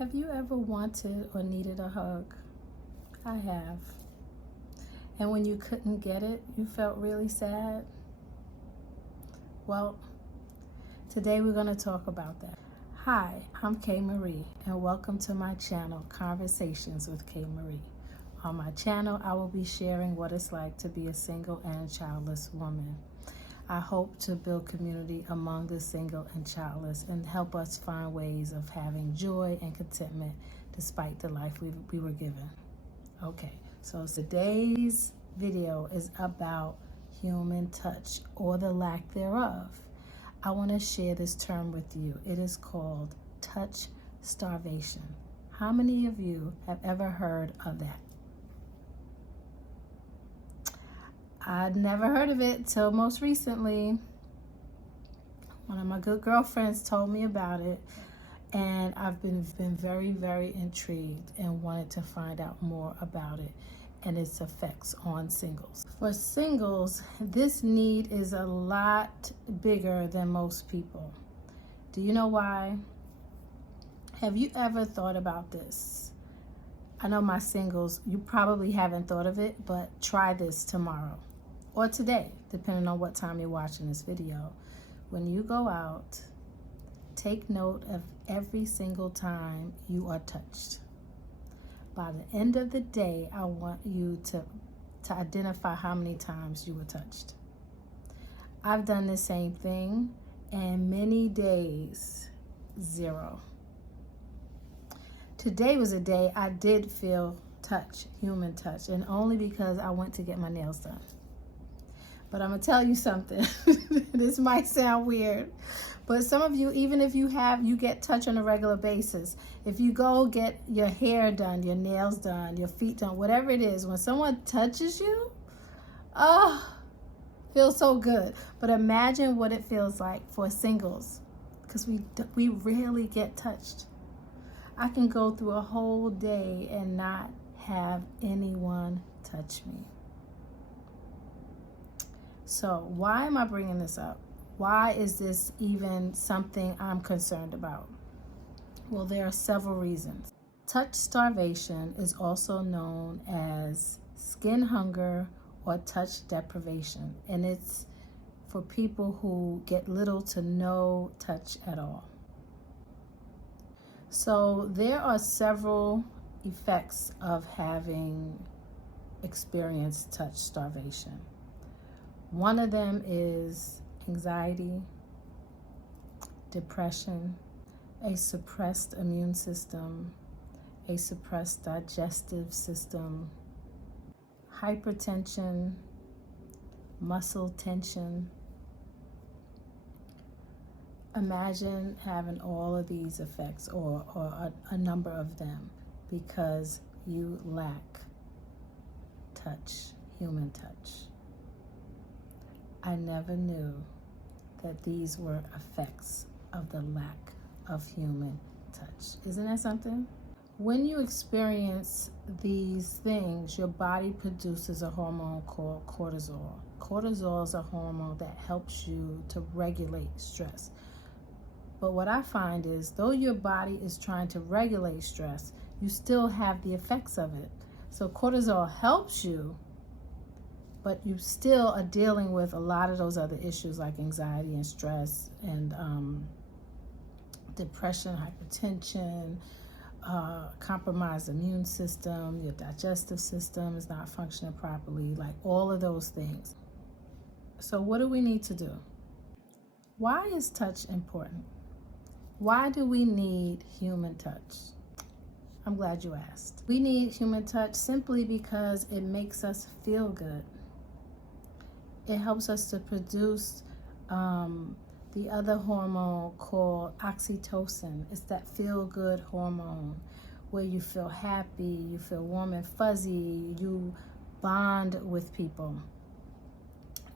Have you ever wanted or needed a hug? I have. And when you couldn't get it, you felt really sad? Well, today we're going to talk about that. Hi, I'm Kay Marie, and welcome to my channel, Conversations with Kay Marie. On my channel, I will be sharing what it's like to be a single and childless woman. I hope to build community among the single and childless and help us find ways of having joy and contentment despite the life we were given. Okay, so today's video is about human touch or the lack thereof. I want to share this term with you. It is called touch starvation. How many of you have ever heard of that? I'd never heard of it till most recently. One of my good girlfriends told me about it, and I've been very, very intrigued and wanted to find out more about it and its effects on singles. For singles, this need is a lot bigger than most people. Do you know why? Have you ever thought about this? I know my singles, you probably haven't thought of it, but try this tomorrow or today, depending on what time you're watching this video. When you go out, take note of every single time you are touched. By the end of the day, I want you to identify how many times you were touched. I've done the same thing, and many days, 0. Today was a day I did feel touch, human touch, and only because I went to get my nails done. But I'm gonna tell you something. This might sound weird, but some of you, even if you get touch on a regular basis, if you go get your hair done, your nails done, your feet done, whatever it is, when someone touches you, feels so good. But imagine what it feels like for singles, because we rarely get touched. I can go through a whole day and not have anyone touch me. So why am I bringing this up? Why is this even something I'm concerned about? Well, there are several reasons. Touch starvation is also known as skin hunger or touch deprivation, and it's for people who get little to no touch at all. So there are several effects of having experienced touch starvation. One of them is anxiety, depression, a suppressed immune system, a suppressed digestive system, hypertension, muscle tension. Imagine having all of these effects or a number of them because you lack touch, human touch. I never knew that these were effects of the lack of human touch. Isn't that something? When you experience these things, your body produces a hormone called cortisol. Cortisol is a hormone that helps you to regulate stress. But what I find is, though your body is trying to regulate stress, you still have the effects of it. So cortisol helps you, but you still are dealing with a lot of those other issues like anxiety and stress and depression, hypertension, compromised immune system, your digestive system is not functioning properly, like all of those things. So what do we need to do? Why is touch important? Why do we need human touch? I'm glad you asked. We need human touch simply because it makes us feel good. It helps us to produce the other hormone called oxytocin. It's that feel-good hormone where you feel happy, you feel warm and fuzzy, you bond with people.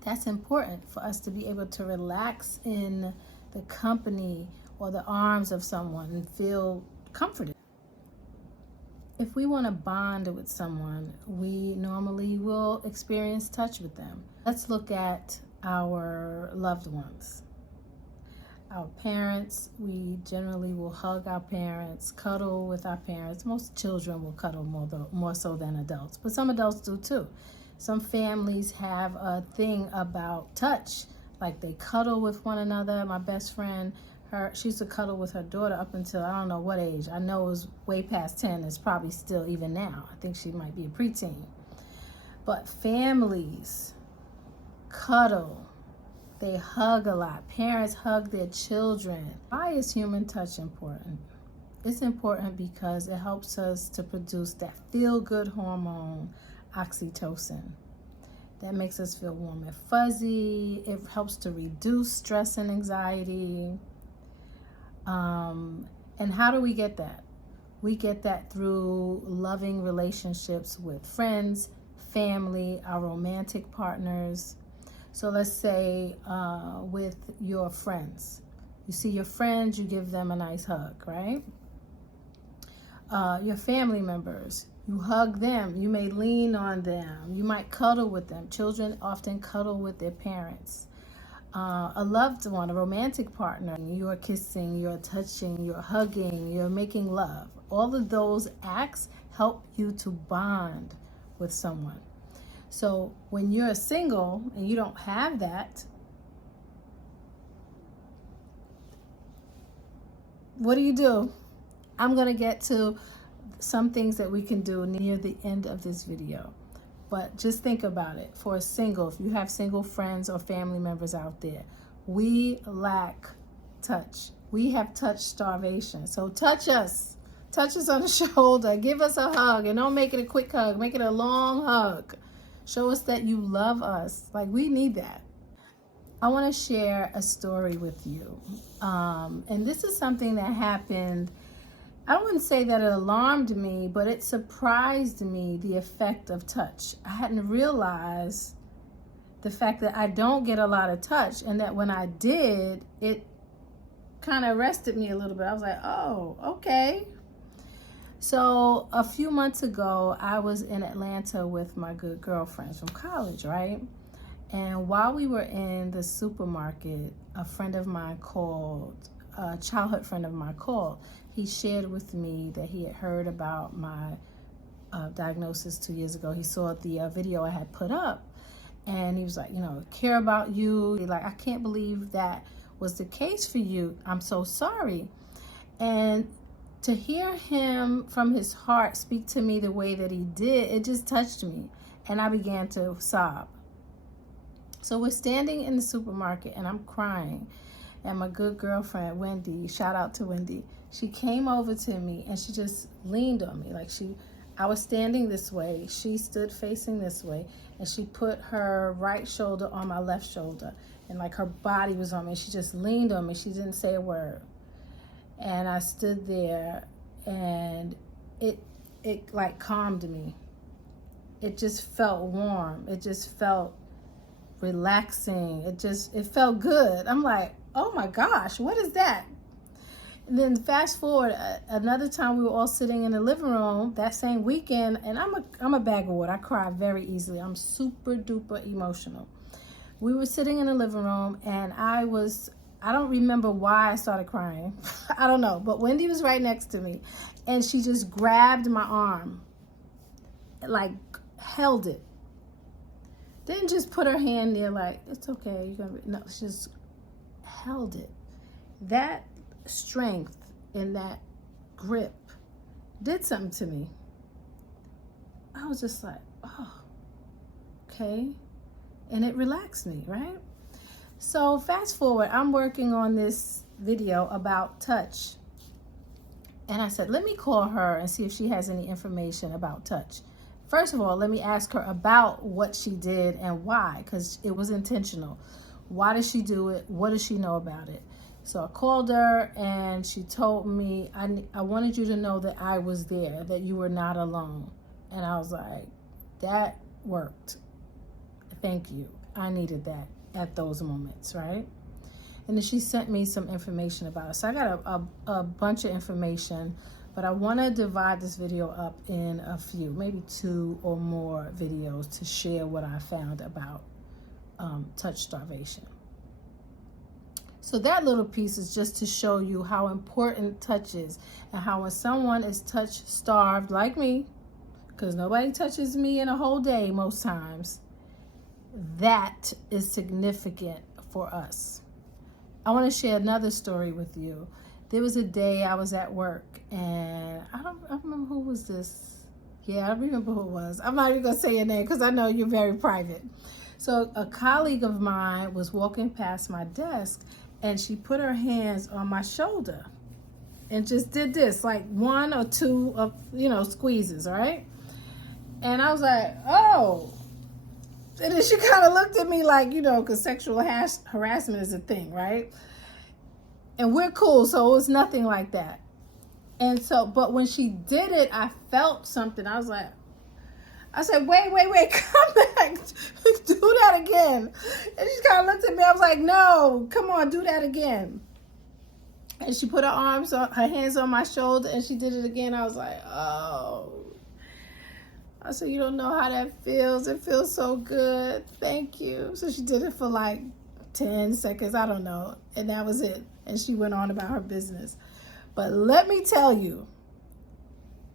That's important for us to be able to relax in the company or the arms of someone and feel comforted. If we want to bond with someone, we normally will experience touch with them. Let's look at our loved ones. Our parents, we generally will hug our parents, cuddle with our parents. Most children will cuddle more so than adults, but some adults do too. Some families have a thing about touch, like they cuddle with one another. My best friend, she used to cuddle with her daughter up until I don't know what age. I know it was way past 10. It's probably still even now. I think she might be a preteen. But families cuddle. They hug a lot. Parents hug their children. Why is human touch important? It's important because it helps us to produce that feel-good hormone, oxytocin. That makes us feel warm and fuzzy. It helps to reduce stress and anxiety. And how do we get that? We get that through loving relationships with friends, family, our romantic partners. So let's say with your friends. You see your friends, you give them a nice hug, right? Your family members, you hug them. You may lean on them. You might cuddle with them. Children often cuddle with their parents. A loved one, a romantic partner, you're kissing, you're touching, you're hugging, you're making love. All of those acts help you to bond with someone. So when you're single and you don't have that, what do? I'm going to get to some things that we can do near the end of this video. But just think about it. For a single, if you have single friends or family members out there, we lack touch. We have touch starvation. So touch us. Touch us on the shoulder. Give us a hug. And don't make it a quick hug. Make it a long hug. Show us that you love us. Like, we need that. I want to share a story with you. And this is something that happened. I wouldn't say that it alarmed me, but it surprised me, the effect of touch. I hadn't realized the fact that I don't get a lot of touch, and that when I did, it kind of arrested me a little bit. I was like, oh, okay. So a few months ago, I was in Atlanta with my good girlfriends from college, right? And while we were in the supermarket, a friend of mine called, a childhood friend of mine called. He shared with me that he had heard about my diagnosis 2 years ago. He saw the video I had put up, and he was like, care about you. Like, I can't believe that was the case for you. I'm so sorry. And to hear him from his heart speak to me the way that he did, it just touched me, and I began to sob. So we're standing in the supermarket, and I'm crying. And my good girlfriend, Wendy, shout out to Wendy, she came over to me and she just leaned on me. Like, I was standing this way, she stood facing this way, and she put her right shoulder on my left shoulder, and like her body was on me. She just leaned on me. She didn't say a word. And I stood there, and it like calmed me. It just felt warm. It just felt relaxing. It felt good. I'm like, oh my gosh, what is that? And then fast forward, another time we were all sitting in the living room that same weekend, and I'm a bag of wood. I cry very easily. I'm super duper emotional. We were sitting in the living room, and I don't remember why I started crying. I don't know, but Wendy was right next to me, and she just grabbed my arm, like held it. Didn't just put her hand there like, it's okay, no, she just held it. That strength and that grip did something to me. I was just like, oh, okay. And it relaxed me, right? So fast forward, I'm working on this video about touch. And I said, let me call her and see if she has any information about touch. First of all, let me ask her about what she did and why, because it was intentional. Why did she do it? What does she know about it? So I called her, and she told me, I wanted you to know that I was there, that you were not alone. And I was like, that worked. Thank you. I needed that at those moments, right? And then she sent me some information about it. So I got a bunch of information, but I want to divide this video up in a few, maybe 2 or more videos to share what I found about touch starvation. So that little piece is just to show you how important touch is, and how when someone is touch starved like me, because nobody touches me in a whole day most times, that is significant for us. I want to share another story with you. There was a day I was at work, and I don't remember who was this. Yeah, I remember who it was. I'm not even going to say your name because I know you're very private. So a colleague of mine was walking past my desk, and she put her hands on my shoulder and just did this, like one or two of, squeezes, right? And I was like, oh. And then she kind of looked at me like, because sexual harassment is a thing, right? And we're cool, so it was nothing like that. And so, but when she did it, I felt something. I said, wait, come back. Do that again. And she kind of looked at me. I was like, no, come on, do that again. And she put her hands on my shoulder, and she did it again. I was like, oh. I said, you don't know how that feels. It feels so good. Thank you. So she did it for like 10 seconds. I don't know. And that was it. And she went on about her business. But let me tell you,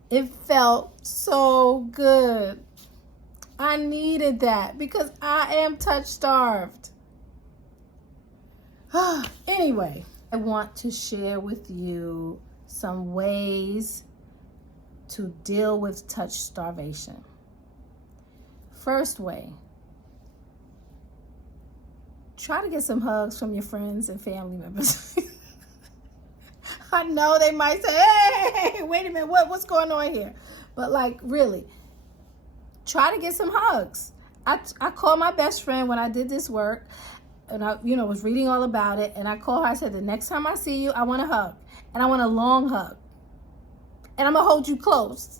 it felt so good. I needed that because I am touch starved. Anyway, I want to share with you some ways to deal with touch starvation. First way, try to get some hugs from your friends and family members. I know they might say, hey, wait a minute, what's going on here? But like, really, try to get some hugs. I called my best friend when I did this work, and I was reading all about it, and I called her. I said, the next time I see you, I want a hug, and I want a long hug. And I'm going to hold you close.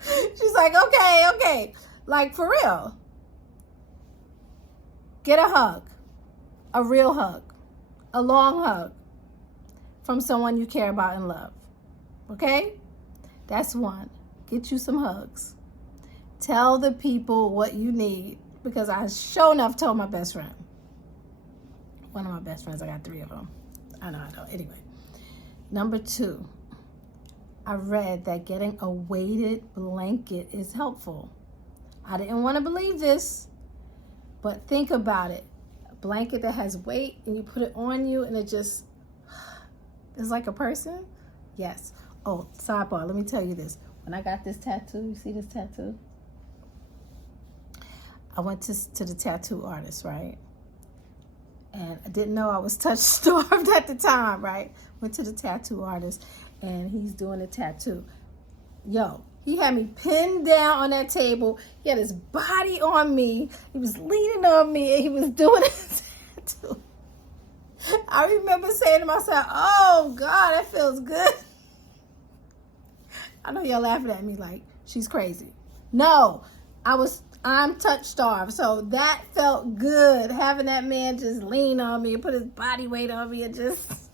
She's like, okay. Like, for real. Get a hug. A real hug. A long hug. From someone you care about and love. Okay? That's one. Get you some hugs. Tell the people what you need. Because I sure enough told my best friend. One of my best friends. I got 3 of them. I know. Anyway. Number 2. I read that getting a weighted blanket is helpful. I didn't want to believe this, but think about it. A blanket that has weight, and you put it on you, and it just is like a person? Yes. Oh, sidebar, let me tell you this. When I got this tattoo, you see this tattoo? I went to the tattoo artist, right? And I didn't know I was touch starved at the time, right? Went to the tattoo artist, and he's doing a tattoo. Yo, he had me pinned down on that table. He had his body on me. He was leaning on me, and he was doing his tattoo. I remember saying to myself, oh, God, that feels good. I know y'all laughing at me like she's crazy. No, I'm touch starved. So that felt good. Having that man just lean on me and put his body weight on me and just...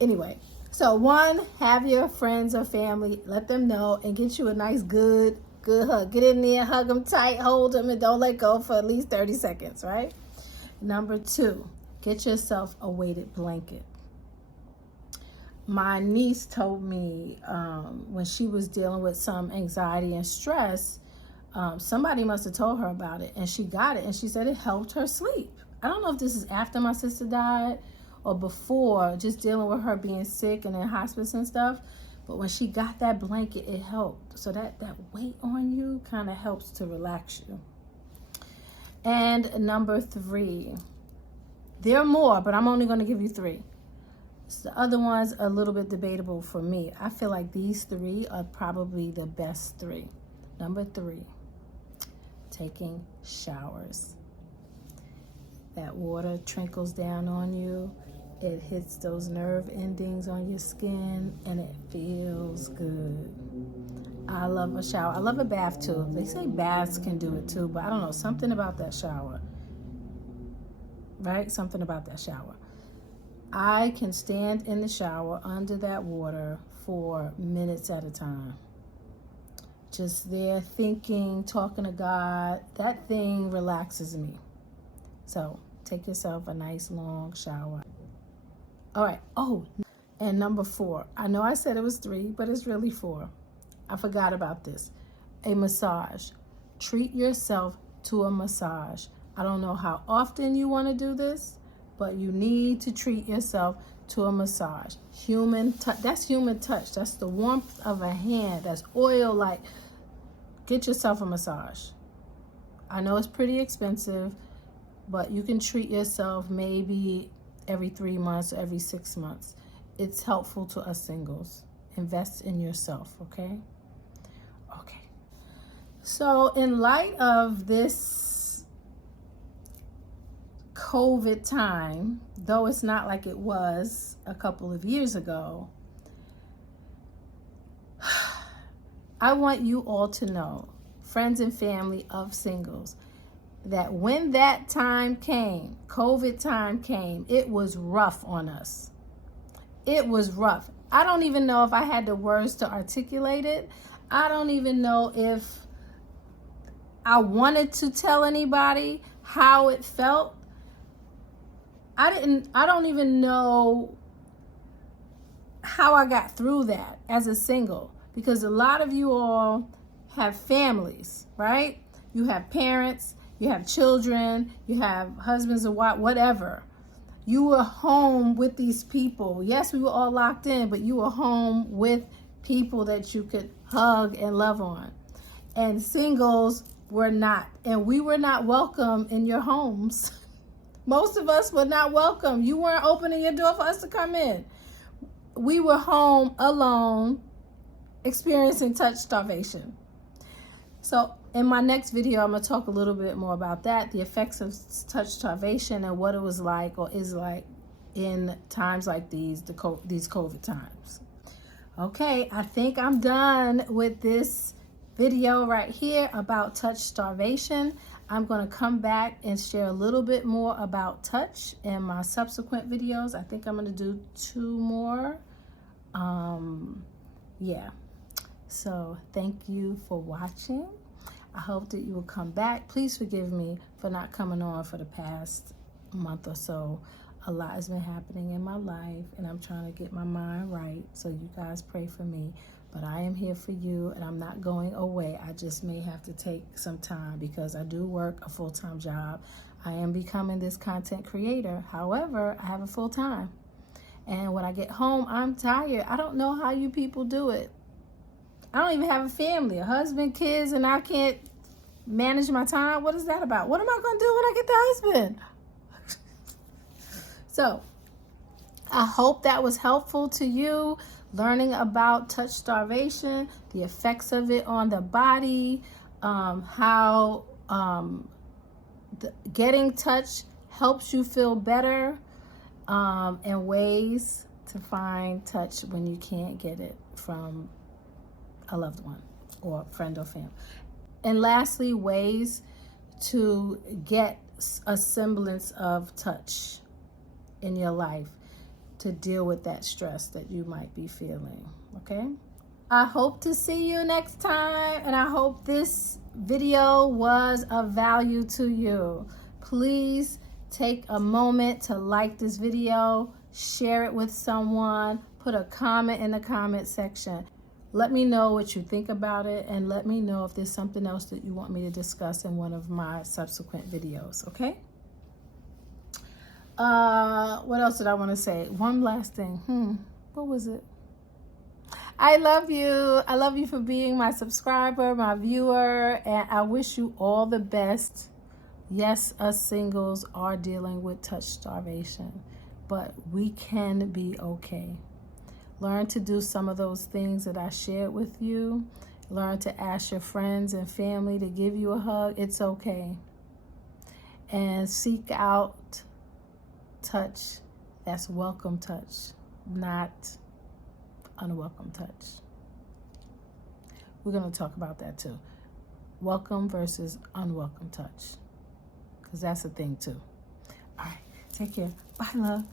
Anyway, so 1, have your friends or family, let them know, and get you a nice, good hug. Get in there, hug them tight, hold them, and don't let go for at least 30 seconds, right? Number 2, get yourself a weighted blanket. My niece told me when she was dealing with some anxiety and stress, somebody must have told her about it, and she got it, and she said it helped her sleep. I don't know if this is after my sister died or before, just dealing with her being sick and in hospice and stuff. But when she got that blanket, it helped. So that weight on you kind of helps to relax you. And number 3, there are more, but I'm only going to give you 3. So the other ones are a little bit debatable for me. I feel like these 3 are probably the best 3. Number 3, taking showers. That water trickles down on you. It hits those nerve endings on your skin, and it feels good. I love a shower. I love a bath too. They say baths can do it too, but I don't know. Something about that shower. Right? Something about that shower. I can stand in the shower under that water for minutes at a time. Just there thinking, talking to God. That thing relaxes me. So take yourself a nice long shower. All right. Oh, and number 4. I know I said it was 3, but it's really 4. I forgot about this. A massage. Treat yourself to a massage. I don't know how often you want to do this, but you need to treat yourself to a massage. Human touch. That's human touch. That's the warmth of a hand. That's oil-like. Get yourself a massage. I know it's pretty expensive, but you can treat yourself maybe every 3 months or every 6 months. It's helpful to us singles. Invest in yourself, okay? Okay. So in light of this COVID time, though it's not like it was a couple of years ago, I want you all to know, friends and family of singles, that when that time came, COVID time came, it was rough on us. It was rough. I don't even know if I had the words to articulate it. I don't even know if I wanted to tell anybody how it felt. I don't even know how I got through that as a single, because a lot of you all have families, right? You have parents, you have children, you have husbands and wives, whatever. You were home with these people. Yes, we were all locked in, but you were home with people that you could hug and love on. And singles were not. And we were not welcome in your homes. Most of us were not welcome. You weren't opening your door for us to come in. We were home alone, experiencing touch starvation. So in my next video, I'm going to talk a little bit more about that, the effects of touch starvation and what it was like or is like in times like these COVID times. Okay, I think I'm done with this video right here about touch starvation. I'm going to come back and share a little bit more about touch in my subsequent videos. I think I'm going to do 2 more. Yeah. So thank you for watching. I hope that you will come back. Please forgive me for not coming on for the past month or so. A lot has been happening in my life and I'm trying to get my mind right. So you guys pray for me. But I am here for you and I'm not going away. I just may have to take some time because I do work a full-time job. I am becoming this content creator. However, I have a full-time. And when I get home, I'm tired. I don't know how you people do it. I don't even have a family, a husband, kids, and I can't manage my time. What is that about? What am I going to do when I get the husband? So I hope that was helpful to you, learning about touch starvation, the effects of it on the body, how getting touch helps you feel better, and ways to find touch when you can't get it from a loved one or friend or family. And lastly, ways to get a semblance of touch in your life to deal with that stress that you might be feeling, okay? I hope to see you next time, and I hope this video was of value to you. Please take a moment to like this video, share it with someone, put a comment in the comment section. Let me know what you think about it, and let me know if there's something else that you want me to discuss in one of my subsequent videos, okay? What else did I want to say? One last thing. What was it? I love you. I love you for being my subscriber, my viewer, and I wish you all the best. Yes, us singles are dealing with touch starvation, but we can be okay. Learn to do some of those things that I shared with you. Learn to ask your friends and family to give you a hug. It's okay. And seek out touch that's welcome touch, not unwelcome touch. We're going to talk about that too. Welcome versus unwelcome touch, because that's a thing too. All right, take care. Bye, love.